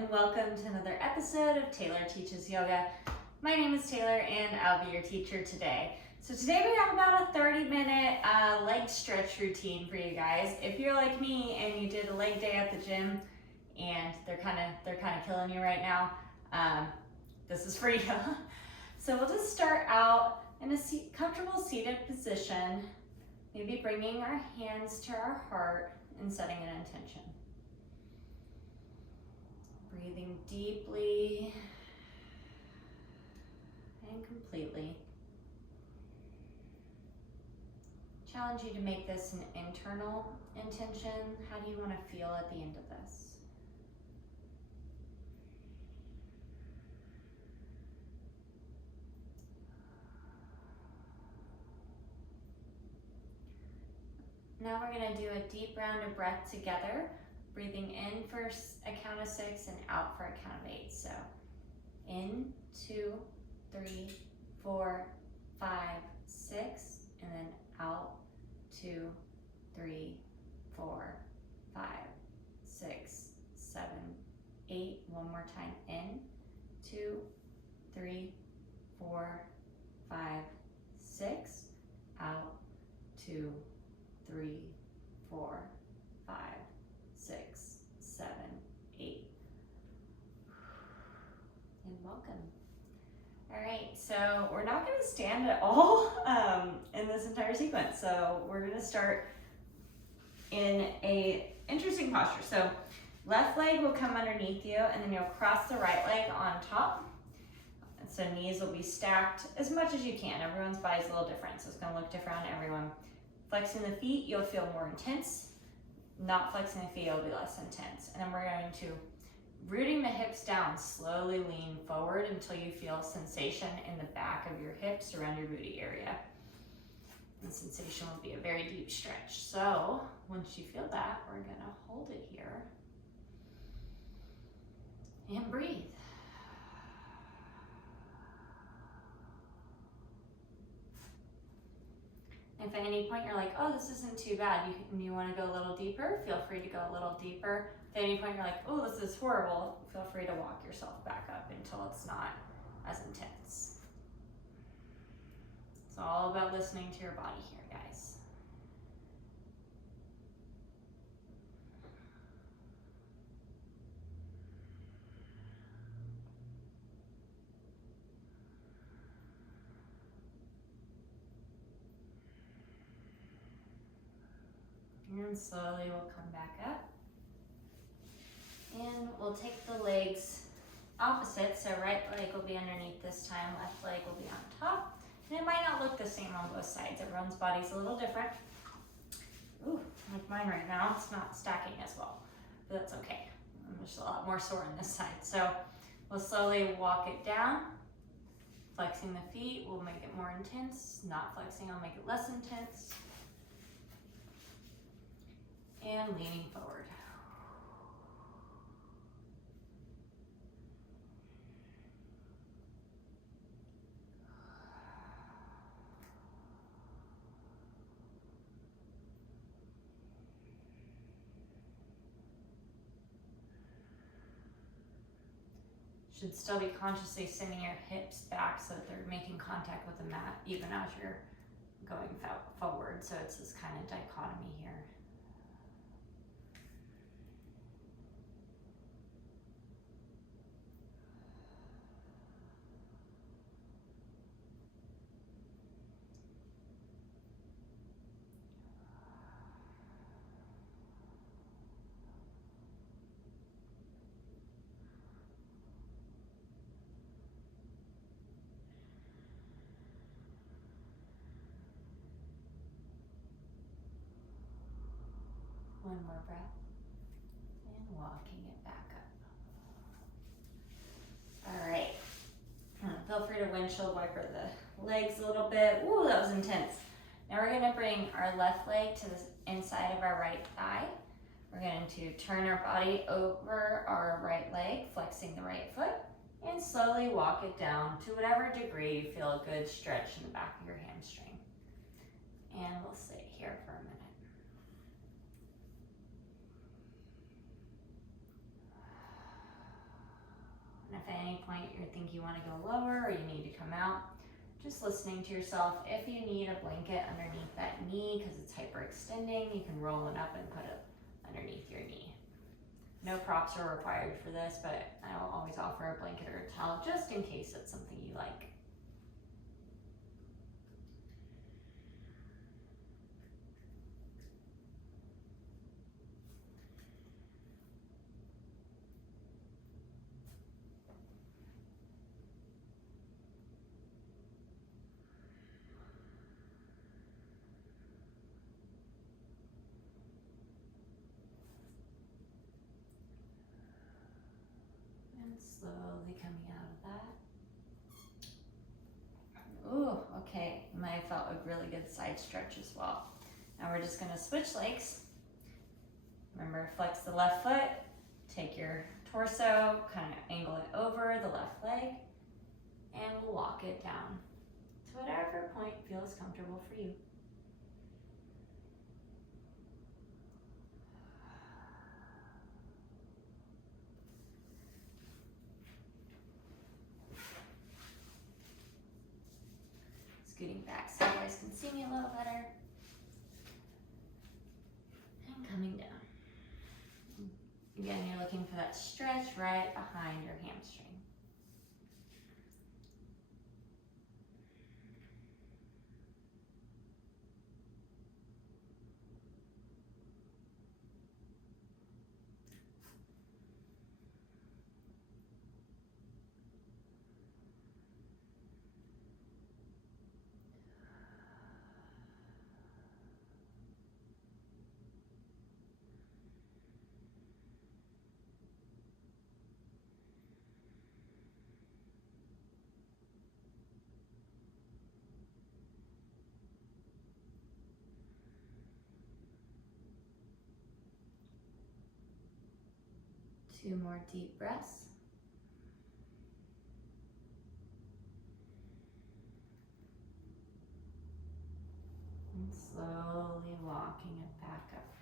and welcome to another episode of Taylor Teaches Yoga. My name is Taylor and I'll be your teacher today. So today we have about a 30-minute leg stretch routine for you guys. If you're like me and you did a leg day at the gym and they're kind of killing you right now, this is for you. So we'll just start out in a comfortable seated position, maybe bringing our hands to our heart and setting an intention. Breathing deeply and completely. Challenge you to make this an internal intention. How do you want to feel at the end of this? Now we're going to do a deep round of breath together. Breathing in for a count of 6 and out for a count of 8. So in, 2, 3, 4, 5, 6, and then out, 2, 3, 4, 5, 6, 7, 8. One more time. In, 2, 3, 4, 5, 6, out, 2, 3, 4, 5, 6, 7, 8. And welcome. All right, so we're not going to stand at all in this entire sequence. So we're going to start in a interesting posture. So left leg will come underneath you, and then you'll cross the right leg on top. And so knees will be stacked as much as you can. Everyone's body is a little different, so it's going to look different on everyone. Flexing the feet, you'll feel more intense. Not flexing the feet, it'll be less intense. And then we're going to, rooting the hips down, slowly lean forward until you feel sensation in the back of your hips around your booty area. And sensation will be a very deep stretch. So once you feel that, we're going to hold it here and breathe. If at any point you're like, oh, this isn't too bad, you want to go a little deeper, feel free to go a little deeper. If at any point you're like, oh, this is horrible, feel free to walk yourself back up until it's not as intense. It's all about listening to your body here, guys. And slowly we'll come back up. And we'll take the legs opposite. So right leg will be underneath this time, left leg will be on top. And it might not look the same on both sides. Everyone's body's a little different. Ooh, like mine right now, it's not stacking as well, but that's okay. I'm just a lot more sore on this side. So we'll slowly walk it down. Flexing the feet will make it more intense. Not flexing will make it less intense. And leaning forward. Should still be consciously sending your hips back so that they're making contact with the mat even as you're going forward. So it's this kind of dichotomy here. One more breath, and walking it back up. All right, feel free to windshield wiper the legs a little bit. Ooh, that was intense. Now we're gonna bring our left leg to the inside of our right thigh. We're going to turn our body over our right leg, flexing the right foot, and slowly walk it down to whatever degree you feel a good stretch in the back of your hamstring. And we'll sit here for a minute. if at any point you think you want to go lower or you need to come out, just listening to yourself. If you need a blanket underneath that knee because it's hyperextending, you can roll it up and put it underneath your knee. No props are required for this, but I'll always offer a blanket or a towel just in case it's something you like. Slowly coming out of that. Ooh, okay. You might have felt a really good side stretch as well. Now we're just gonna switch legs. Remember, flex the left foot, take your torso, kind of angle it over the left leg, and we'll walk it down to whatever point feels comfortable for you. Scooting back so you guys can see me a little better. And coming down. Again, you're looking for that stretch right behind your hamstring. Two more deep breaths. And slowly walking it back up.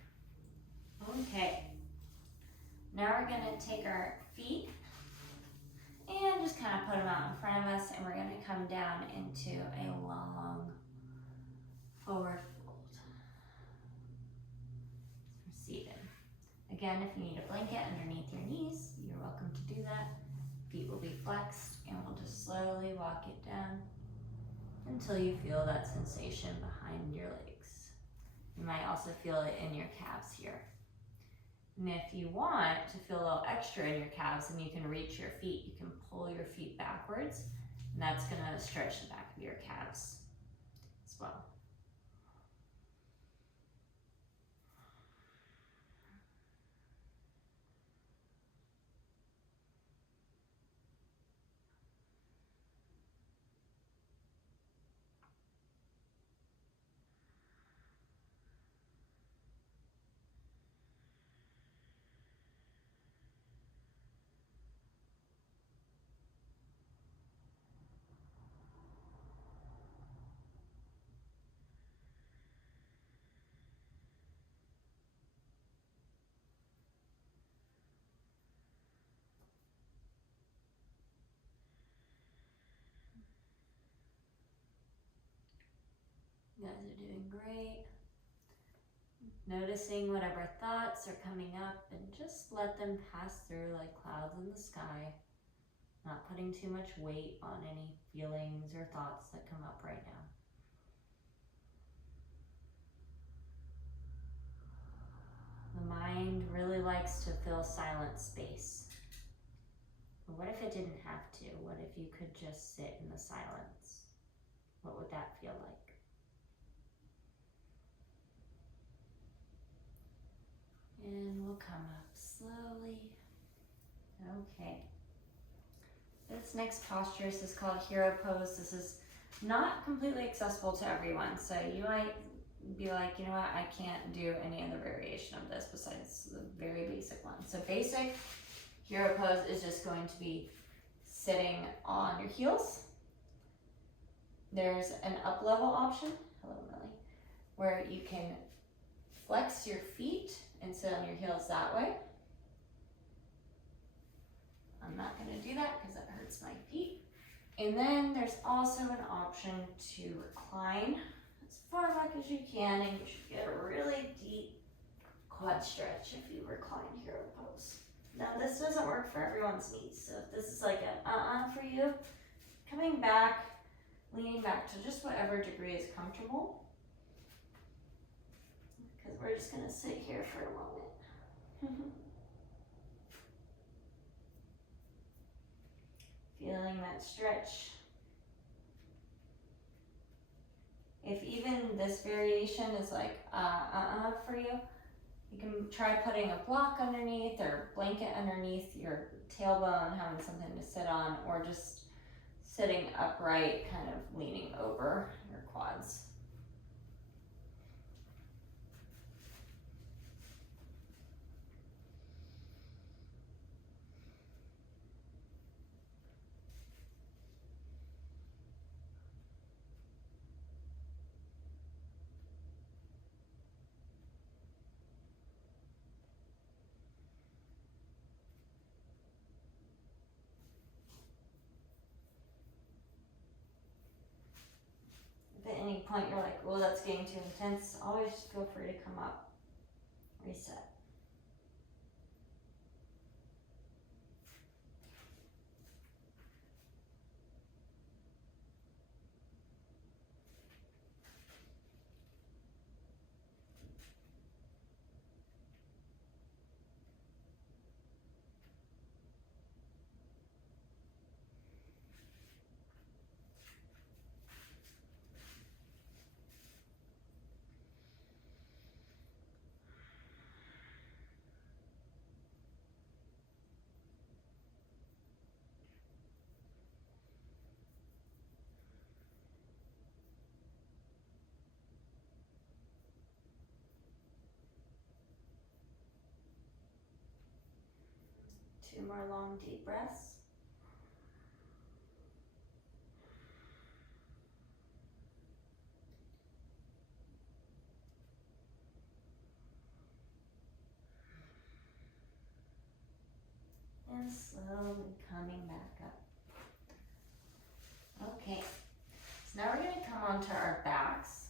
Okay. Now we're going to take our feet and just kind of put them out in front of us, and we're going to come down into a long forward fold. So we're seated. Again, if you need a blanket underneath your knees, you're welcome to do that. Feet will be flexed, and we'll just slowly walk it down until you feel that sensation behind your legs. You might also feel it in your calves here. And if you want to feel a little extra in your calves and you can reach your feet, you can pull your feet backwards, and that's going to stretch the back of your calves as well. You guys are doing great. Noticing whatever thoughts are coming up and just let them pass through like clouds in the sky. Not putting too much weight on any feelings or thoughts that come up right now. The mind really likes to fill silent space. But what if it didn't have to? What if you could just sit in the silence? What would that feel like? And we'll come up slowly. Okay. This next posture is called Hero Pose. This is not completely accessible to everyone. So you might be like, you know what, I can't do any other variation of this besides the very basic one. So basic Hero Pose is just going to be sitting on your heels. There's an up level option, hello Millie, where you can flex your feet and sit on your heels that way. On that gonna do that because it hurts my feet. And then there's also an option to recline as far back as you can, and you should get a really deep quad stretch if you recline hero pose. Now this doesn't work for everyone's knees, so if this is like an for you, coming back, leaning back to just whatever degree is comfortable, because we're just gonna sit here for a moment. Feeling that stretch. If even this variation is like for you, you can try putting a block underneath or blanket underneath your tailbone, having something to sit on, or just sitting upright, kind of leaning over your quads. If at any point you're like, oh, that's getting too intense, always feel free to come up, reset. Two more long, deep breaths. And slowly coming back up. Okay, so now we're going to come onto our backs.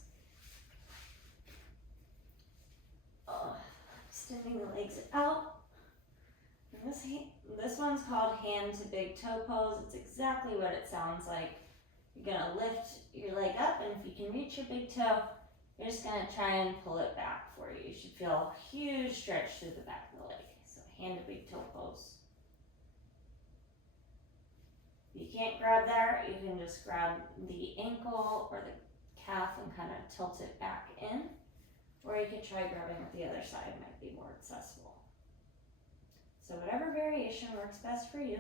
Extending the legs out. And this one's called hand to big toe pose. It's exactly what it sounds like. You're going to lift your leg up, and if you can reach your big toe, you're just going to try and pull it back for you. You should feel a huge stretch through the back of the leg. So hand to big toe pose. If you can't grab there, you can just grab the ankle or the calf and kind of tilt it back in. Or you could try grabbing with the other side, might be more accessible. So whatever variation works best for you.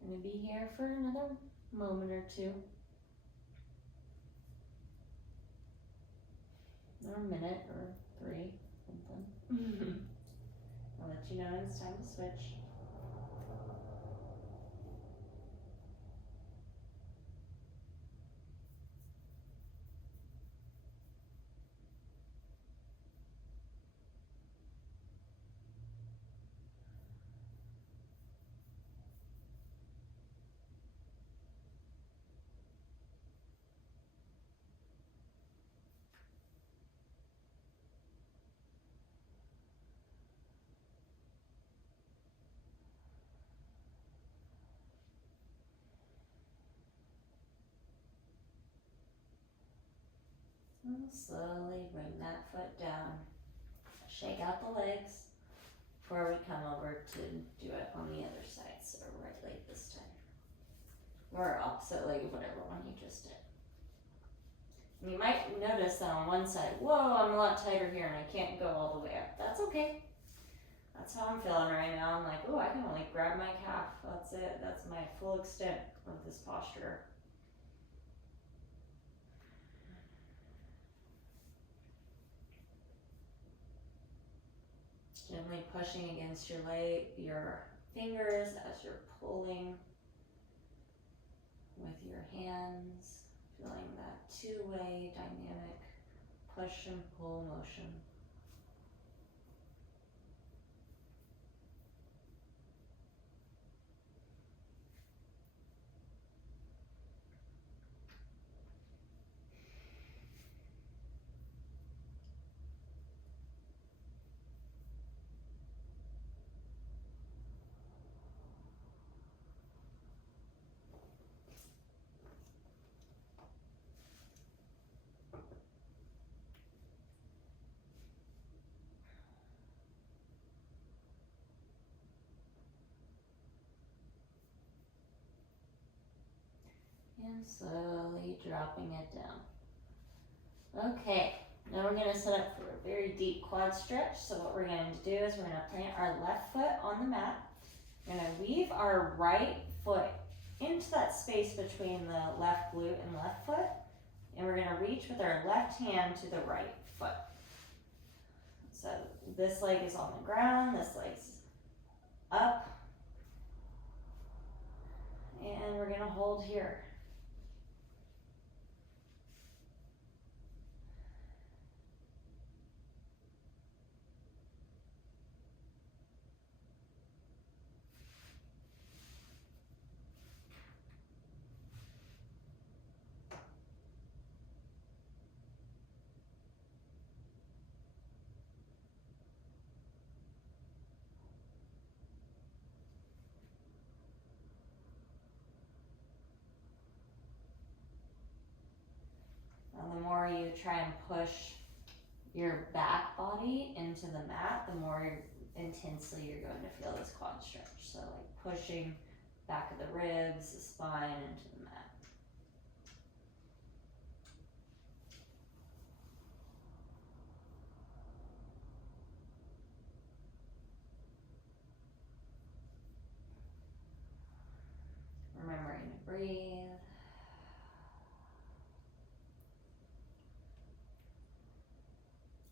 I'm going to be here for another moment or two. Or a minute or 3, something. I'll let you know when it's time to switch. And slowly bring that foot down. Shake out the legs before we come over to do it on the other side. So right leg this time. Or opposite leg, whatever one you just did. And you might notice that on one side, whoa, I'm a lot tighter here and I can't go all the way up. That's okay. That's how I'm feeling right now. I'm like, oh, I can only grab my calf. That's it. That's my full extent of this posture. Gently pushing against your leg, your fingers as you're pulling with your hands, feeling that two-way dynamic push and pull motion. And slowly dropping it down. Okay, now we're going to set up for a very deep quad stretch. So what we're going to do is we're going to plant our left foot on the mat. We're going to weave our right foot into that space between the left glute and left foot. And we're going to reach with our left hand to the right foot. So this leg is on the ground, this leg's up. And we're going to hold here. The more you try and push your back body into the mat, the more intensely you're going to feel this quad stretch. So like pushing back of the ribs, the spine into the mat. Remembering to breathe.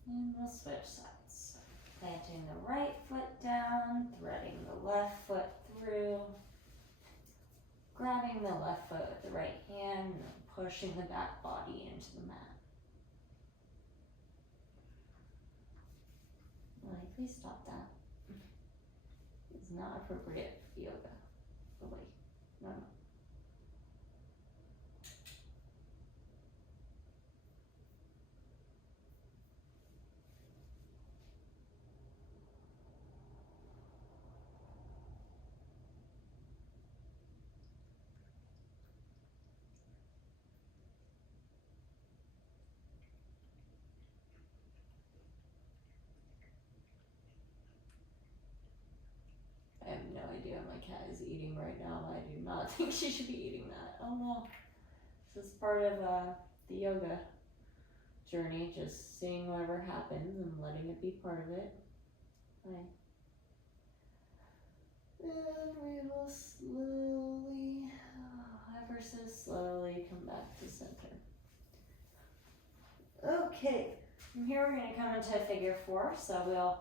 And we'll switch sides. Planting the right foot down, threading the left foot through, grabbing the left foot with the right hand, and pushing the back body into the mat. Lily, please stop that. It's not appropriate for yoga. Lily, no. I have no idea my cat is eating right now. I do not think she should be eating that. Oh no. This is part of the yoga journey, just seeing whatever happens and letting it be part of it. Okay. And we will slowly, ever so slowly, come back to center. Okay, from here we're going to come into figure 4. So we'll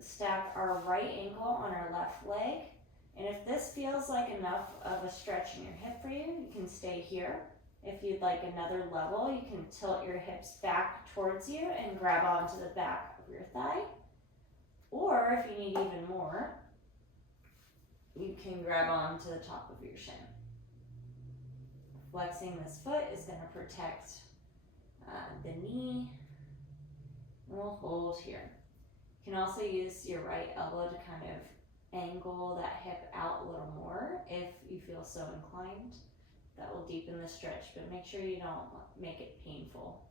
stack our right ankle on our left leg. And if this feels like enough of a stretch in your hip for you, you can stay here. If you'd like another level, you can tilt your hips back towards you and grab onto the back of your thigh. Or if you need even more, you can grab onto the top of your shin. Flexing this foot is going to protect the knee. And we'll hold here. You can also use your right elbow to kind of angle that hip out a little more if you feel so inclined. That will deepen the stretch, but make sure you don't make it painful.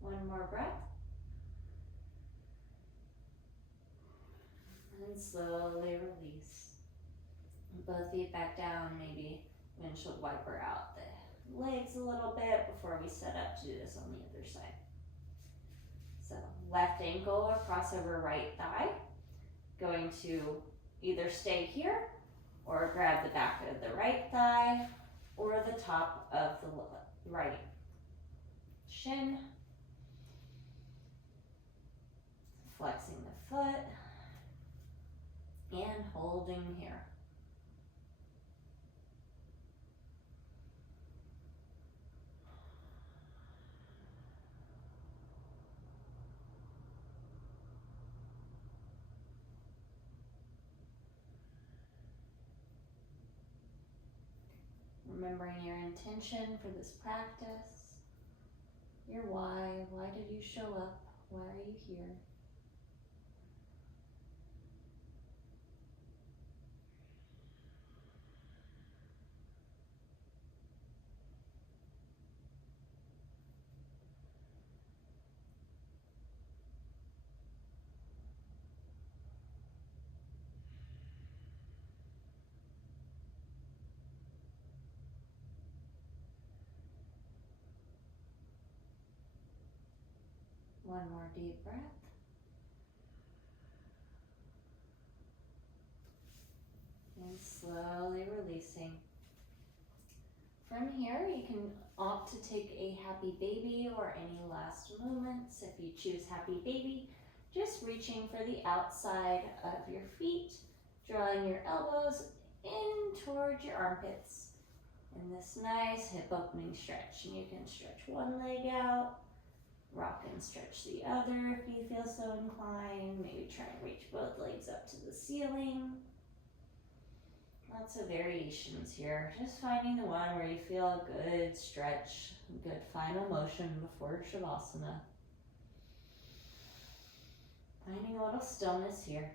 One more breath. And slowly release. Both feet back down, maybe windshield wiper out the legs a little bit before we set up to do this on the other side. So left ankle across over right thigh. Going to either stay here or grab the back of the right thigh or the top of the right shin. Flexing the foot and holding here. Remembering your intention for this practice, your why. Why did you show up? Why are you here? One more deep breath. And slowly releasing. From here, you can opt to take a happy baby or any last moments. If you choose happy baby, just reaching for the outside of your feet, drawing your elbows in towards your armpits. In this nice hip opening stretch. And you can stretch one leg out, rock and stretch the other if you feel so inclined. Maybe try and reach both legs up to the ceiling. Lots of variations here. Just finding the one where you feel a good stretch, good final motion before Shavasana. Finding a little stillness here.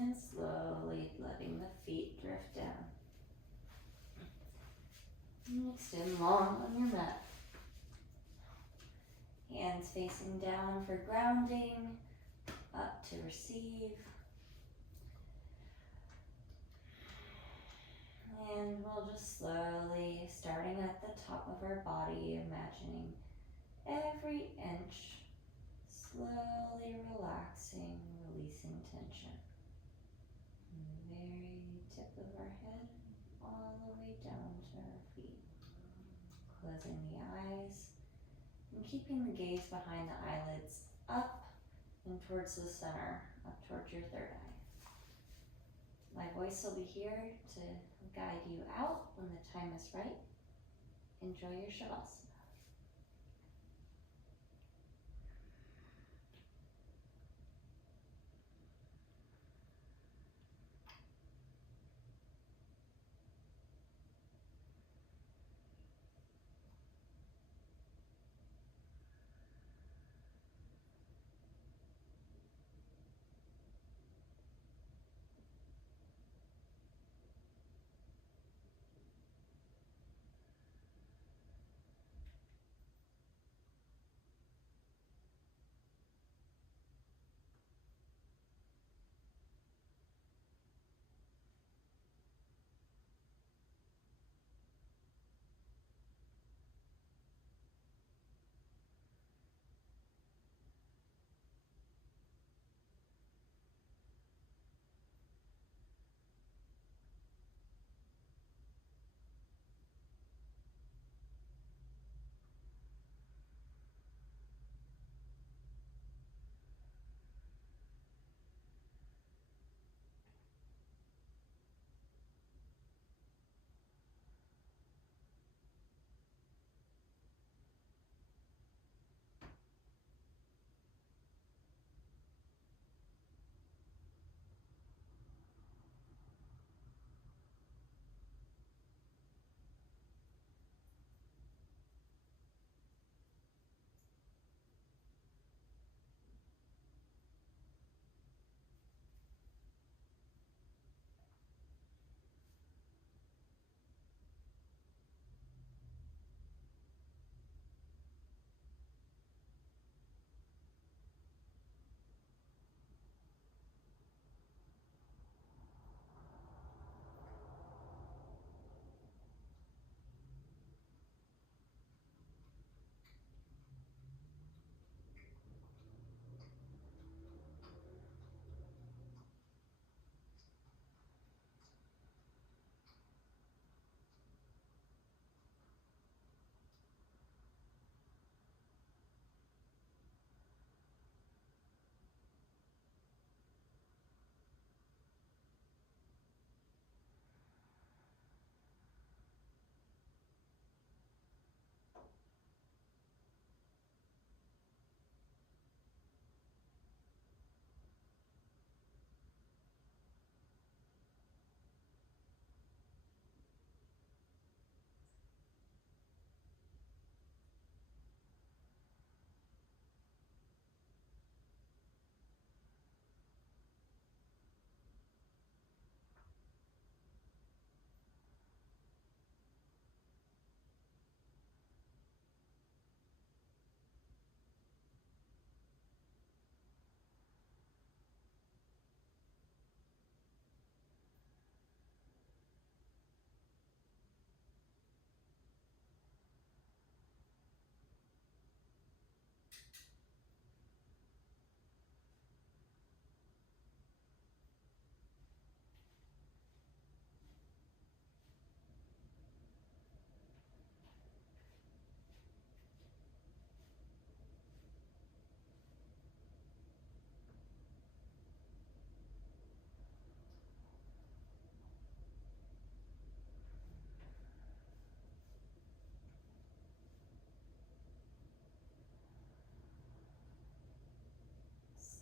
And slowly letting the feet drift down. And extend long on your mat. Hands facing down for grounding, up to receive. And we'll just slowly, starting at the top of our body, imagining every inch, slowly relaxing, releasing tension. From the very tip of our head, all the way down to our feet. Closing the eyes and keeping the gaze behind the eyelids up and towards the center, up towards your third eye. My voice will be here to guide you out when the time is right. Enjoy your Shavasana.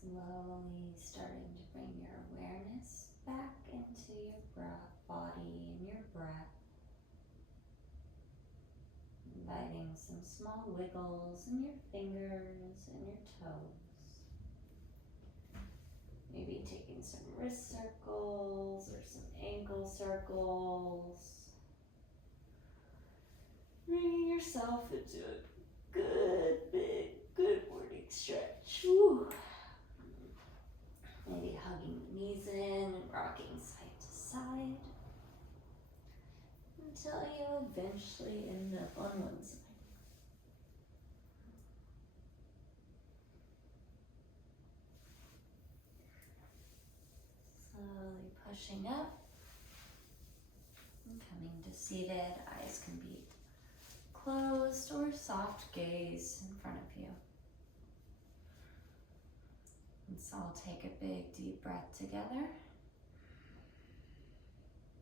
Slowly starting to bring your awareness back into your body and your breath. Inviting some small wiggles in your fingers and your toes. Maybe taking some wrist circles or some ankle circles. Bringing yourself into a good morning stretch. Woo. Maybe hugging the knees in and rocking side to side until you eventually end up on one side. Slowly pushing up and coming to seated. Eyes can be closed or soft gaze in front of you. And so I'll take a big deep breath together.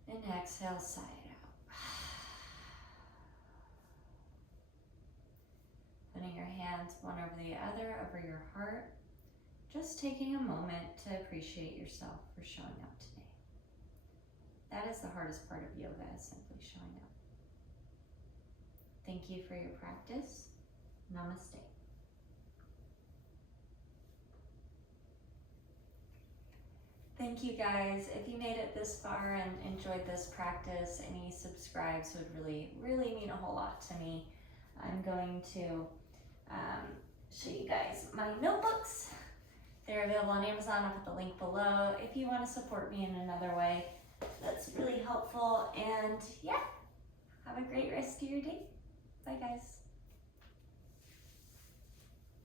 And exhale, sigh it out. Putting your hands one over the other over your heart. Just taking a moment to appreciate yourself for showing up today. That is the hardest part of yoga, is simply showing up. Thank you for your practice. Namaste. Thank you guys. If you made it this far and enjoyed this practice, any subscribes would really mean a whole lot to me. I'm going to show you guys my notebooks. They're available on Amazon. I'll put the link below if you want to support me in another way. That's really helpful. And yeah, have a great rest of your day. Bye guys.